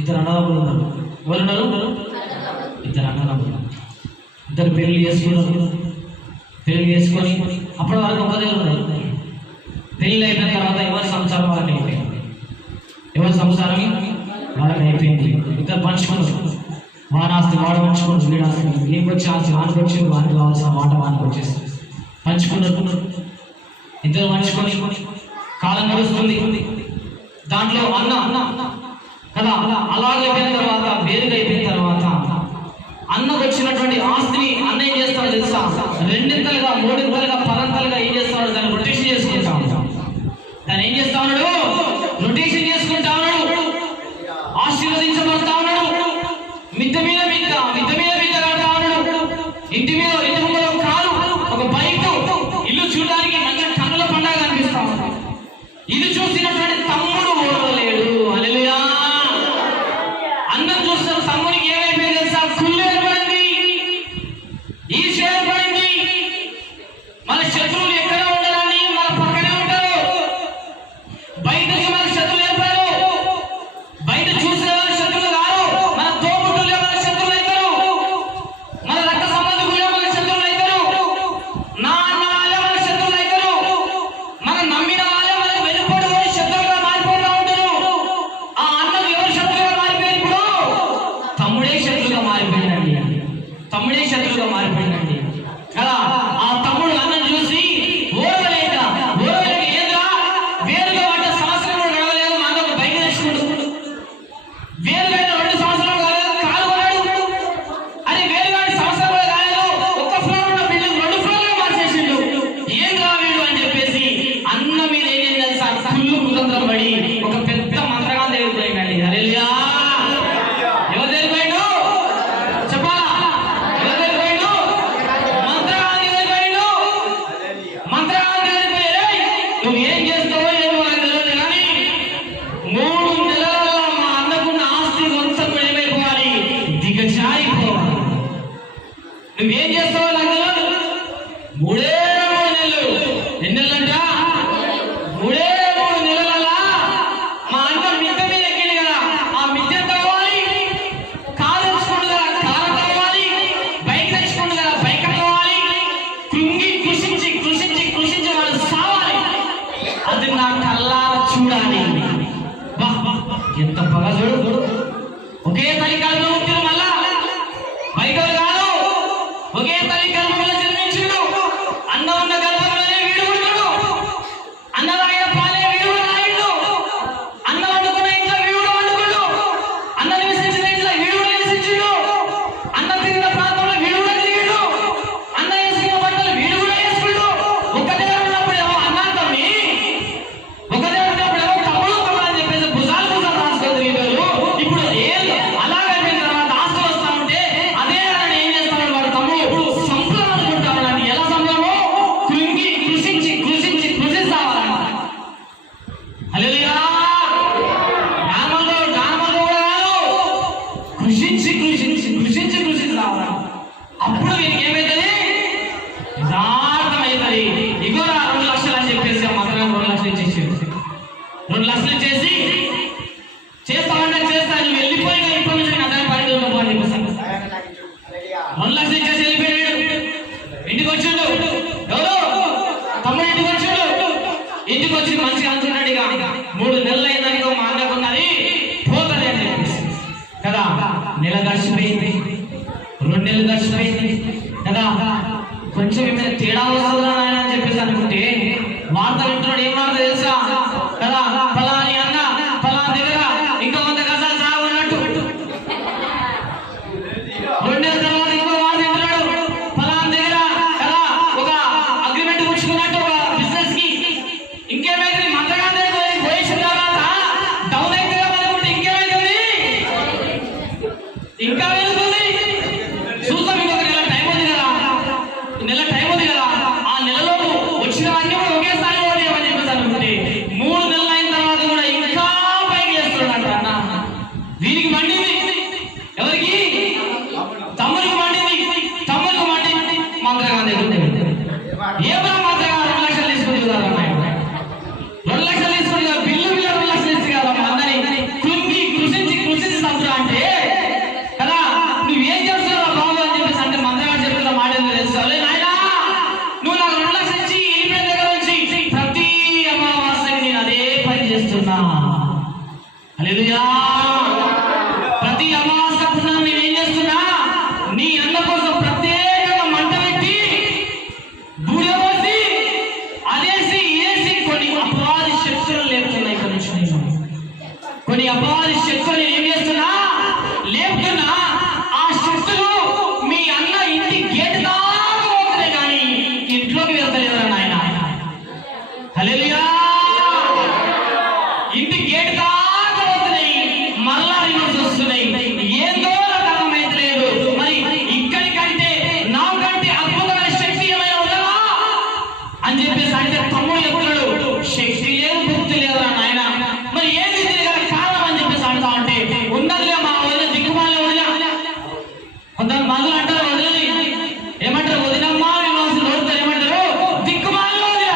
ఇద్దరు అన్నదమ్ములు ఉన్నారు. ఎవరున్నారు? ఇద్దరు అన్నదమ్ములు. ఇద్దరు పెళ్లి చేసుకున్నారు. పెళ్లి చేసుకొని అప్పటి వరకు ఒక దగ్గర ఉన్నారు. పెళ్ళి అయిపోయిన తర్వాత ఎవరి సంసారం వాళ్ళకి అయిపోయింది. ఎవరి సంసారం వాళ్ళకి అయిపోయింది. ఇద్దరు పంచుకున్నారు. వానాస్తి వాడు పంచుకున్నారు, వీడాస్తి ఏం వచ్చి ఆస్తి వానికి వచ్చి వానికి కావాల్సిన మాట వానికి వచ్చేసి పంచుకున్నారు. ఇద్దరు పంచుకొని కాలం నడుస్తుంది. దాంట్లో అన్న కదా అలాగే అయిపోయిన తర్వాత వేరుగా అయిపోయిన తర్వాత అన్నకు వచ్చినటువంటి ఆస్తిని అన్న ఏం చేస్తాడో తెలుసా? రెండింతలుగా మూడింతలుగా పరంతలుగా ఏం చేస్తాడు? దాన్ని రొటేషన్ చేసుకుంటా ఉంటాడు. దాన్ని ఏం చేస్తా ఉన్నాడు? రొటేషన్ చేసుకుంటా ఉన్నాడు. ఆశీర్వదించబడతా ఉన్నాడు. మిద్దె మీద కడతా ఉన్నాడు. ఇంటి మీద ఇంటి ముందు కారు, ఒక బైక్, ఇల్లు చూడడానికి మంచి కన్నుల పండుగ కనిపిస్తా ఉంది. ఇది చూసినటువంటి తమ్ముడు ఓడలేడు. హల్లెలూయా. అన్నం చూస్తున్న తమ్ముడికి ఏమైపోయింది తెలుసా? కుళ్ళు ఏర్పడింది, ఈర్ష ఏర్పడింది. మన శత్రువులు ఎక్కడ ఉండాలని మన పక్కనే ఉంటారు. బయటకి మన శత్రువులు ఏర్పడరు. బయట చూసిన వాళ్ళ శత్రువులు కాదు, మన తోబుట్టులే మన శత్రువులు అవుతారు. మన రక్త సంబంధికులే మన శత్రువులు అవుతారు. నా అన్న వాళ్ళే మన శత్రువులు అవుతారు. మనం నమ్మిన వాళ్ళే మన వెలుపడి శత్రువులుగా మారిపోతూ ఉంటారు. ఆ అన్నకు ఎవరు శత్రువుగా మారిపోయారు? ఇప్పుడు తమ్ముడే శత్రువుగా మారిపోయిందండి. తమ్ముడే శత్రువుగా మారిపోయిందండి కదా. ఆ తమ్ముడు అన్నం చూసి ఓర్వలేక ఏంద్రా వేరుగా పడ్డ సంవత్సరం నడవలేదు, మా అన్న ఒక బైక్ తెచ్చుకుంటూ వేరుగా 2 సంవత్సరాలు కాలేదు, కారు కొన్నాడు. అది వేరుగా సంవత్సరం కూడా కాలేదు, ఒక్క ఫ్లోర్ ఉన్న బిల్డింగ్ 2 ఫ్లోర్లుగా మార్చేసిండు. ఏంద్రా వీడు అని చెప్పేసి అన్న మీద ఏం తెలుసా? కుళ్ళు కుతంత్రం పడి ఒక పెద్ద మంత్రగాన్ని ఎదుర్కొన్నాడు. హల్లెలూయా. ఎవరు తెలిపోయిండు? చెప్పాలా? ఎవరు తెలిపోయిండు? మంత్రగాన్ని తెలిపోయిండు. మంత్రగాన్ని తెలిపోయి నువ్వు ఏం చేస్తావో ఏమో నాకు తెలియదు కానీ 3 నెలలలో మా అన్నకున్న ఆస్తి మొత్తం ఏమైపోవాలి? దిగజారిపోవాలి. నువ్వేం చేస్తావో నాకు తెలియదు. 3 నెలలు. ఎన్ని నెలలంట? 3 నెలలలో మా అన్న మిద్దె మీద ఎక్కింది కదా, ఆ మిద్దె తవ్వాలి. కారు తెచ్చుకుంటు కదా, కారు తవ్వాలి. బైక్ తెచ్చుకుంటు కదా, బైక్ తవ్వాలి. కృంగి కృషించి వాళ్ళు సావాలి. అది నా కళ్ళారా చూడాలి. ఎంత బాగా చూడు. ఒకే తల్లి కడుపులో పుట్టిన మళ్ళా బయటలు కాదు, ఒకే తల్లి గర్భంలో జన్మించుడు. అన్న ఉన్న గర్భంలోనే వీడు పుట్టాడు. అన్న తాగిన పాలే వీడు తాగిండు. అన్న వండుకున్న ఇంట్లో వీడు వండుకుడు. అన్న నివసించిన ఇంట్లో వీడు నివసించుడు. అన్న తిరిగిన ప్రాంతంలో వీడు తిరిగిండు. అన్న వేసుకున్న బట్టలు వీడు కూడా వేసుకుండు. ఒక దగ్గర ఉన్నప్పుడు ఏమో అన్న తమ్మి, ఒక దగ్గర ఉన్నప్పుడు ఏమో తమ్ముడు అని చెప్పేసి భుజాలు రాసుకోదు వీళ్ళు. ఇప్పుడు అలాగైపోయిన తర్వాత ఆస్తులు వస్తా ఉంటే అదే అని ఏం చేస్తాడు వాడు తమ్ముడు? సంపద అనుకుంటాడు. అది ఎలా సంపదమో? కృంగి కృషించావాలన్నమాట. హల్లెలూయా. నార్మల్గా కూడా కాదు, కృషించి రావాలి. అప్పుడు వీనికి ఏమవుతుంది? యథార్థమవుతుంది. ఇగోరా 2 లక్షలు అని చెప్పేసి మాత్రమే 2 లక్షలు ఇచ్చేసి 2 లక్షలు ఇచ్చేసి చేస్తామంటే చేస్తా, నువ్వు వెళ్ళిపోయి ఇన్ఫర్మేషన్ అదే పని పోవాలి. 2 లక్షలు ఇచ్చేసి వెళ్ళిపోయాడు. ఇంటికి వచ్చిండు. ఎవరు? తమ్ముడు ఇంటికి వచ్చిండు. ఇంటికి వచ్చి మంచిగా అనుకున్నాడు. ఇక 3 నెలలు అయిందని మా అన్నకున్నది పోతుంది అని చెప్పేసి కదా. నెల గడిచిపోయింది, 2 నెలలు గడిచిపోయింది కదా. కొంచెం ఏమైనా తేడా వస్తుందా అని చెప్పేసి అనుకుంటే వార్త వింటున్నాడు. ఏం వార్త తెలుసా కదా? ఫలాని అన్న ఫలాని దగ్గర ఇంకో 100 గజాలు సాగు ఉన్నట్టు. 2 నెలల తర్వాత ఇంకో వార్త వింటున్నాడు. ఫలాని దగ్గర కదా ఒక అగ్రిమెంట్ కూర్చుకున్నట్టు ఒక బిజినెస్ కి. ఇంకేమైతుంది? మంత్రగానే పోయేసిన తర్వాత డౌన్ అయితే అనుకుంటే ఇంకేమైతుంది? ఇంకా వెళ్తుంది. చూస్తాం. ఇంకొక నెల టైం ఉంది కదా, ఆ నెలలోపు వచ్చినవన్నీ కూడా ఒకేసారి ఓడేయమని చెప్పేసి అనుకుంటే 3 నెలలు అయిన తర్వాత కూడా ఇంకా పైకి చేస్తున్నాడు అన్న. వీరికి మండింది. ఎవరికి? తమ్ముడికి మండింది. మంత్రగానే ఏమైనా మంత్రగా 2 లక్షలు తీసుకుని కదా, 2 లక్షలు తీసుకుని బిల్లు 2 లక్షలు ఇస్తే కదా. అందరి కృషించి హల్లెలూయా. ప్రతి అమావాస్య పున్నమి నేను ఏం చేస్తున్నా, నీ అన్న కోసం ప్రత్యేకంగా మంట పెట్టి బూడిద పోసి అదేసి ఏసి కొన్ని అపవాది శక్తులు లేపుతున్నాయి. కొన్ని అపవాది శక్తులు ఏం చేస్తున్నా, లేపుతున్నా. ఆ శక్తులు మీ అన్న ఇంటి గేట్ దాకా పోతున్నాయి కానీ ఇంట్లోకి వెళ్తలేదా నాయన? హల్లెలూయా. ఇంటి గేట్ దాకా పోతున్నాయి, మరలా రివర్స్ వస్తున్నాయి. ఏందో నాకు అర్థమైతలేదు. మరి ఇక్కడికంటే నాకంటే అద్భుతమైన శక్తి ఏమైనా ఉండవా అని చెప్పేసి అంటే తమ్ముడు చెప్తున్నాడు, శక్తి లేదు భక్తి లేదురా నాయన. మరి ఏంది దీని గల కారణం అని చెప్పేసి అంటా ఉంటే, ఉన్నదిలే మా వదిన దిక్కుమాలే వదిన. కొందరు మందులు అంటారు వదిలి ఏమంటారు, వదినమ్మా రోజులు ఏమంటారు, దిక్కుమాలే వదిన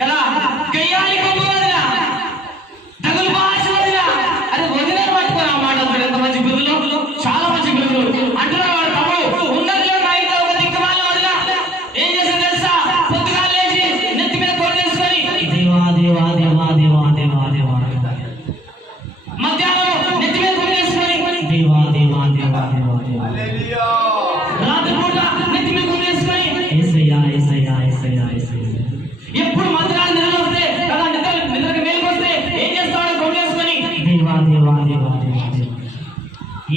కదా, గయ్యాలి కొమ్మ వదిన, తగులు భాష వదిన. అది వదిన పట్టుకుని ఆ మాట అంటారు. ఎంత మంచి బిరుదులు, చాలా మంచి బిరుదులు అంటున్నారు. వాడు తమ్ముడు ఉన్నదిలే మా ఇంట్లో ఒక దిక్కుమాలే వదిన. ఏం చేస్తారు తెలుసా, పొద్దుగా లేచి నెత్తి మీద కొట్టేసుకొని దేవా దేవా దేవా దేవా దేవా దేవా, మధ్యాహ్నం నెత్తి మీద కొట్టేసుకొని దేవా దేవా దేవా దేవా దేవా, రాత్రి పూట నెత్తి మీద కొట్టేసుకొని యేసయ్యా యేసయ్యా యేసయ్యా యేసయ్యా. ఎప్పుడు మంత్రాలు నిద్రొస్తే కదా, నిద్రకి మేలుకు వస్తే ఏం చేస్తాడో కొట్టేసుకొని దేవా దేవా దేవా దేవా దేవా.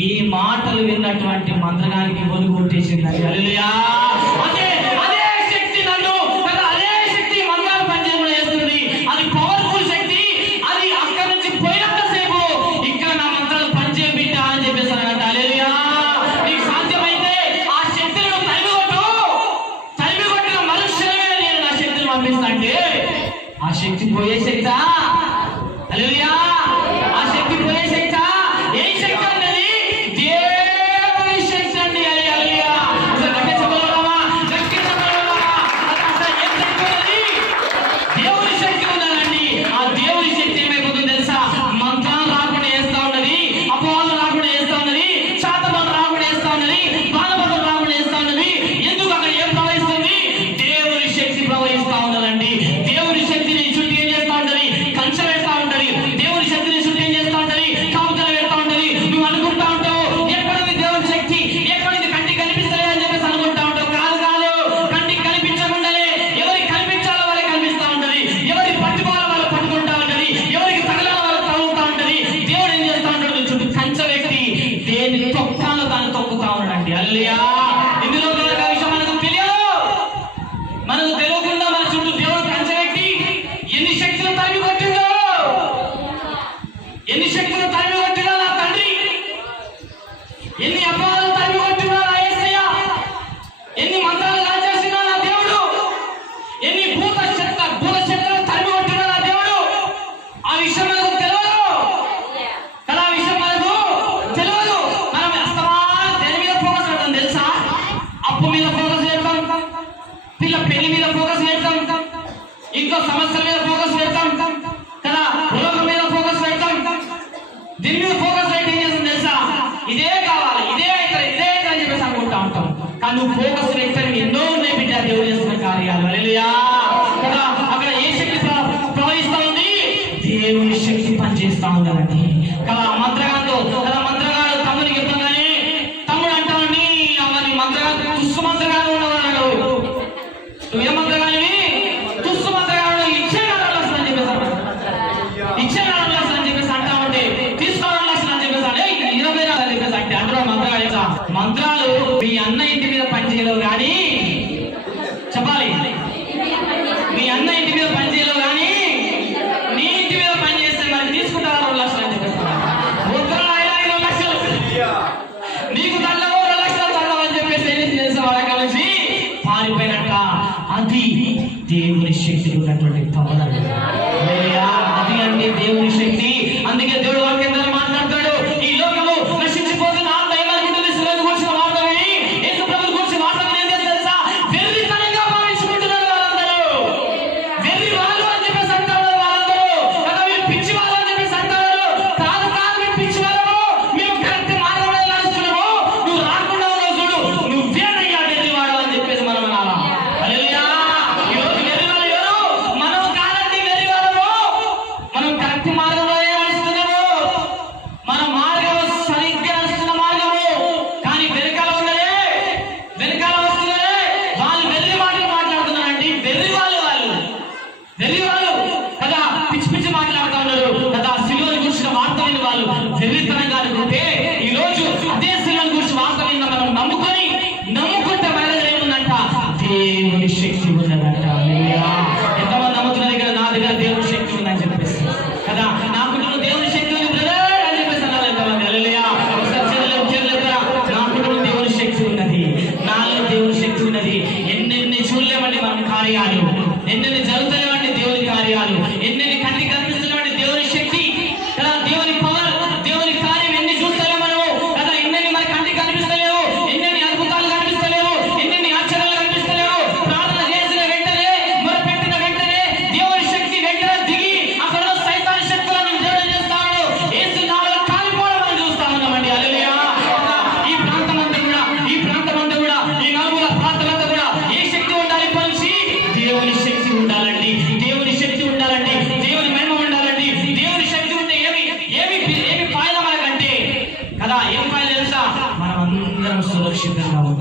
ఈ మాటలు విన్నటువంటి మంత్రగానికి బొలు కొట్టేసింది. హల్లెలూయా. అదే అదే శక్తి నన్ను కదా, అదే శక్తి మంత్రాలు పనిచేయకుండా చేస్తుంది. అది పవర్ఫుల్ శక్తి. అది అక్కడి నుంచి పోయినంతసేపు ఇక్కడ నా మంత్రాలు పనిచేయ బిడ్డ అని చెప్పేసి అన్నట్టు. హల్లెలూయా. నీకు సాధ్యమైతే ఆ శక్తిని నువ్వు తరిమి కొట్టిన మనుషులే నేను నా శక్తిని పంపిస్తా అంటే ఆ శక్తి పోయే శక్తా? హల్లెలూయా. ఆ శక్తి పోయే శక్తా? ఏ శక్తి అన్నది? దేవుని శక్తి అండి. హల్లెలూయా. అసలు గట్టి చెప్పగలమా? గట్టి చెప్పగలమా? అసలు ఏం శక్తి ఉన్నది? దేవుని శక్తి ఉండాలండి. ఆ దేవుని శక్తి ఏమైపోతుంది తెలుసా, మంత్రాలు రాకుండా చేస్తా ఉన్నది, అపవాదులు రాకుండా చేస్తా ఉన్నది, శాతబలం రాకుండా చేస్తా ఉన్నది, బాణబలం రాకుండా చేస్తా ఉన్నది. ఎందుకు అక్కడ ఏం ప్రవహిస్తుంది? దేవుని శక్తి ప్రవహిస్తా ఉన్నదండి. దేవుని శక్తిని చుట్టూ ఏం చేస్తా ఉంటది, కంచె వేస్తా ఉంటది. దేవుని శక్తిని చుట్టూ ఏం చేస్తా ఉంటది, కాపుదల వేస్తా ఉంటది. నువ్వు అనుకుంటా ఉంటావు ఎక్కడుంది దేవుని శక్తి, ఎక్కడుంది కంటికి కనిపిస్తలే అని చెప్పేసి అనుకుంటా ఉంటావు. కాదు కాదు, కంటికి కనిపించకుండానే ఎవరికి కనిపించాలో వాళ్ళకి కనిపిస్తా ఉంటది, ఎవరికి పట్టుకోవాలో వాళ్ళు పట్టుకుంటా ఉంటది, ఎవరికి తగలాలో వాళ్ళు తగులుతా ఉంటది. దేవుడు ఏం చేస్తా ఉంటాడు, చుట్టూ కంచె వ్యక్తి దేని తొక్కాలో దాన్ని తొక్కుతా ఉన్నాడండి. హల్లెలూయా. ఇందులో కనుక విషయం మనకు తెలియదు. మనకు తెలియకుండా మన చుట్టూ దేవుడు కంచె వ్యక్తి ఎన్ని శక్తులు తరిమి కొట్టిందో, ఎన్ని శక్తులు తరిమి కొట్టినా నా తండ్రి, ఎన్ని అపవాదాలు తరిమి కొట్టినా నా యేసయ్య, ఎన్ని మంత్రాలు రాజేసినా నా దేవుడు, ఎన్ని భూత శక్తులు తరిమి కొట్టినా నా దేవుడు. ఆ విషయం మనకు తెలియదు కదా, ఆ విషయం మనకు తెలియదు. మనం అస్తమానం దేని మీద ఫోకస్ పెడతాం తెలుసా? అప్పు మీద ఫోకస్ పెడతాం, పిల్ల పెళ్లి మీద ఫోకస్ పెడతాం, ఇంకో సమస్యల మీద ఫోకస్ పెడతాం కదా, రోగం మీద ఫోకస్ పెడతాం. దీని మీద ఫోకస్ పెట్టి ఏం చేస్తాం తెలుసా, ఇదే కావాలి, ఇదే అయితే అని చెప్పేసి అనుకుంటా ఉంటాం. కానీ నువ్వు ఫోకస్ పెడితే ఎన్నో ఉన్నాయి బిడ్డ దేవుడు చేస్తున్న కార్యాలు. హల్లెలూయా కదా. అక్కడ ఏ శక్తి ప్రవహిస్తా ఉంది? దేవుని శక్తి పనిచేస్తా ఉందండి కదా. మంత్రగాడు కదా, మంత్రగాడు తమ్ముడికి చెప్తాగానే తమ్ముడు అంటావండి అవన్నీ మంత్రగాడు తుస్సు మంత్రగాడు ఉన్నవాడు. నువ్వు ఏ మంత్రగాడివి? తుస్సు మంత్రగాడు. ఇచ్చే నాలుగు లక్షలు అని చెప్పేసి ఇచ్చే 4 లక్షలు అని చెప్పేసి అంటా ఉంటే తీసుకో 4 లక్షలు అని చెప్పేసి అంటే 24 అని చెప్పేసి అంటే అంటారు మంత్రాలు. మంత్రాలు మీ అన్న ఇంటి మీద పనిచేయలేవు కానీ చెప్పాలి, మీ అన్న ఇంటి మీద పనిచేయలేవు కానీ నీ ఇంటి మీద పనిచేస్తే మరి తీసుకుంటారా 2 లక్షలు అని చెప్పేసి ఉత్తరం 2 లక్షలు నీకు దండవో 2 లక్షలు దండవు అని చెప్పేసి ఏం చేసే వాళ్ళ కలిసి పారిపోయినట్ట. అది దేవుని శక్తి ఉన్నటువంటి పవర్. అది అండి దేవుని శక్తి. అందుకే దేవుడు వాక్యం ద్వారా మాట్లాడతాడు, ఈ లోకము నశించిపోతున్న ఆత్మ ఏమనుకుంటుంది, శిలువను కూర్చున్న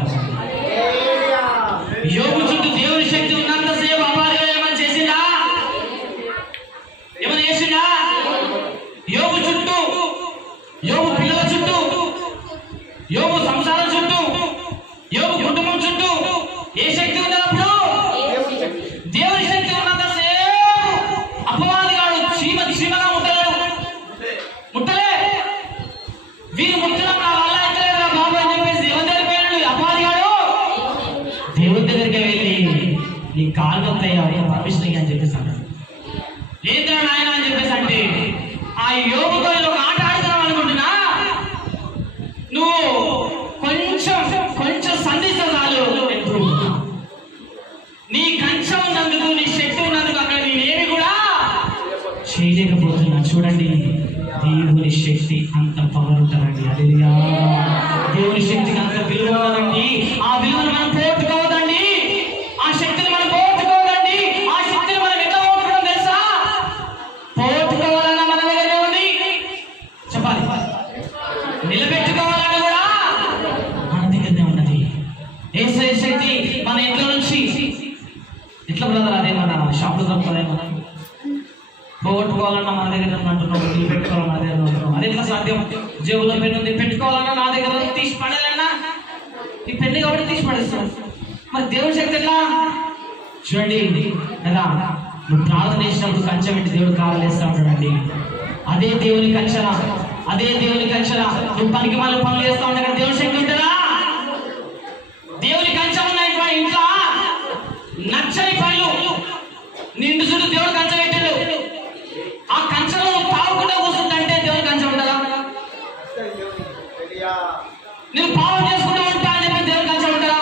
ఉంటారు. యోగు చుట్టూ దేవుని శక్తి ఉన్నంతసేపు అపవాదిగాడు ఏమైనా చేసిందా? ఏమైనా చేసిందా? యోగు చుట్టూ, యోగు పిల్లల చుట్టూ, యోగు సంసారం చుట్టూ, యోగు కుటుంబం చుట్టూ ఏ శక్తి ఉన్నప్పుడు? దేవుని శక్తి ఉన్నంతసేపు అపవాదిగాడు చీమగా ముట్టలే. వీరు ముట్టడం నా వల్ల అయితే బాబు అని చెప్పేసి దేవుని దగ్గరికి వెళ్ళాడు. అపవాదిగాడు దేవుని దగ్గరికి వెళ్ళి నీ కాళ్ళు వస్తాయా పర్మిషన్ అని చెప్పేసి అన్నాడు. లేదురా నాయన అని చెప్పేసి అంటే ఆ యోగుతో ఒక ఆట ఆడుతున్నాం అనుకుంటున్నా, నువ్వు కొంచెం సంధిస్తే చాలు నీ కంచెం ఉన్నందుకు, నీ శక్తి ఉన్నందుకు అక్కడ నేనేమి కూడా చేయలేకపోతున్నా. చూడండి, దేవుని శక్తి అంత పవర్ ఉంటుందండి. హల్లెలూయా. దేవుని శక్తికి అంత విలువ ఉన్నదండి. ఆ విలువను మనం పోగొట్టుకోవద్దండి. ఆ శక్తిని మనం పోగొట్టుకోవద్దండి. ఆ శక్తిని మనం ఎట్లా పోగొట్టుకోవడం తెలుసా? పోగొట్టుకోవాలన్నా మన దగ్గరే ఉంది, చెప్పాలి. నిలబెట్టుకోవాలన్నా కూడా మన దగ్గరనే ఉన్నది. యేసయ్య శక్తి మన ఇంట్లో నుంచి ఎట్లా బ్రదర్? అదే మన షాప్లో దొరుకుతుందేమో. పోగొట్టుకోవాలన్నా మన దగ్గర అంటున్నావు, పెట్టుకోవాలన్నా అదే అంటున్నావు. అది ఎట్లా సాధ్యం? జేబులో పెన్ను ఉంది, పెట్టుకోవాలన్నా నా దగ్గర తీసి పడేదన్నా ఈ పెన్ను కాబట్టి తీసి పడేస్తాను. మరి దేవుడి శక్తి ఎట్లా? చూడండి కదా, నువ్వు ప్రార్థన చేసినప్పుడు కంచె పెట్టి దేవుడు కావలేస్తా ఉంటాడండి. అదే దేవుని కంచెల, నువ్వు పనికి మళ్ళీ పనులు చేస్తా ఉంటా కదా, దేవుడి శక్తి ఉంటుందా? దేవుని కంచెం ఉన్నాయి ఇంట్లో, నచ్చని పనులు నిండు చుట్టూ దేవుడు కంచె పెట్టాడు. ఆ కంచెలో తాగకుండా కూర్చుంటే దేవుని కంచె ఉంటుందా? నేను పాపం చేసుకుంటూ ఉంటా అని చెప్పి దేవుని కంచె ఉంటుందా?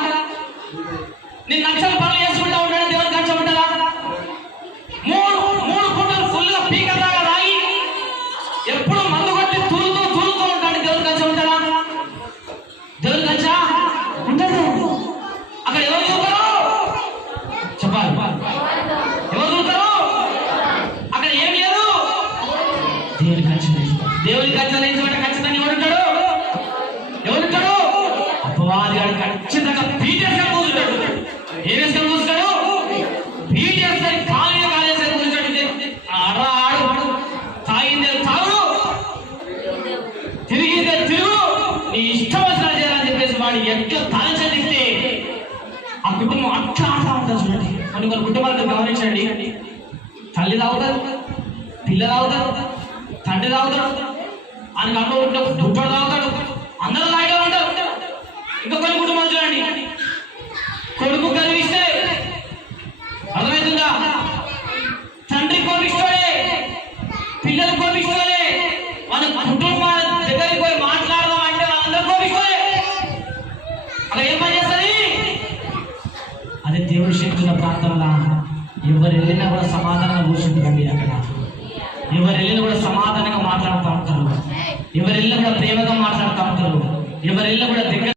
నేను నచ్చని పనులు చేసుకుంటూ ఉంటాను దేవుని కంచె ఉంటుందా? మూడు పూటలు ఫుల్గా పీకలాగా రాయి ఎప్పుడు మందు కొట్టి తూలుతూ ఉంటాడు దేవుని కంచె ఉంటుందా? దేవుని కంచె ఉండదు. అక్కడ ఎవరు చూస్తారు? చెప్పాలి. ఎవరు చూస్తారు? అక్కడ ఏం లేదు. దేవుని కంచె లేని చోట ఖచ్చితంగా ఎవరుంటాడు? అపవాది గారు ఖచ్చితంగా పీటేసుకొని కూర్చుంటాడు. ఏం వేసుకొని కూర్చుంటాడు? పీటేసుకొని కాలేసుకొని కూర్చుంటాడు. ఆడు తాగిందే తాగుడు, తిరిగిందే తిరుగు, నీ ఇష్టం వచ్చినా చేయాలని చెప్పేసి వాడు ఎట్లా తలచదిస్తే ఆ కుటుంబం అట్లా ఆడుతూ ఉంటుంది. చూడండి, కొన్ని కుటుంబాలతో గమనించండి. తల్లి తాగుతారు, పిల్లలు తాగుతారు, తండ్రి తాగుతాడు, ఆయనకు అమ్మ బుట్టడు తాగుతాడు, అందరూ తాగే ఉంటారు. ఇంకా కొన్ని కుటుంబాలు చూడండి, కొడుకు కలిగిస్తే అర్థమవుతుందా? తండ్రి కోపిస్తాడే, పిల్లలు కోపిస్తాడే, మన కుటుంబాల దగ్గరికి పోయి మాట్లాడదాం అంటే వాళ్ళందరూ కోపిస్తాడే. అక్కడ ఏం పని చేస్తుంది? అదే దేవుడి శక్తుల ప్రాంతంలో ఎవరు వెళ్ళినా కూడా సమాధానంగా కూర్చుంటుందండి. అక్కడ ఎవరు వెళ్ళినా కూడా సమాధానంగా మాట్లాడుతూ ఉంటారు, ఎవరు వెళ్ళినా కూడా ప్రేమగా మాట్లాడుతూ ఉంటారు, ఎవరు వెళ్ళినా కూడా దగ్గర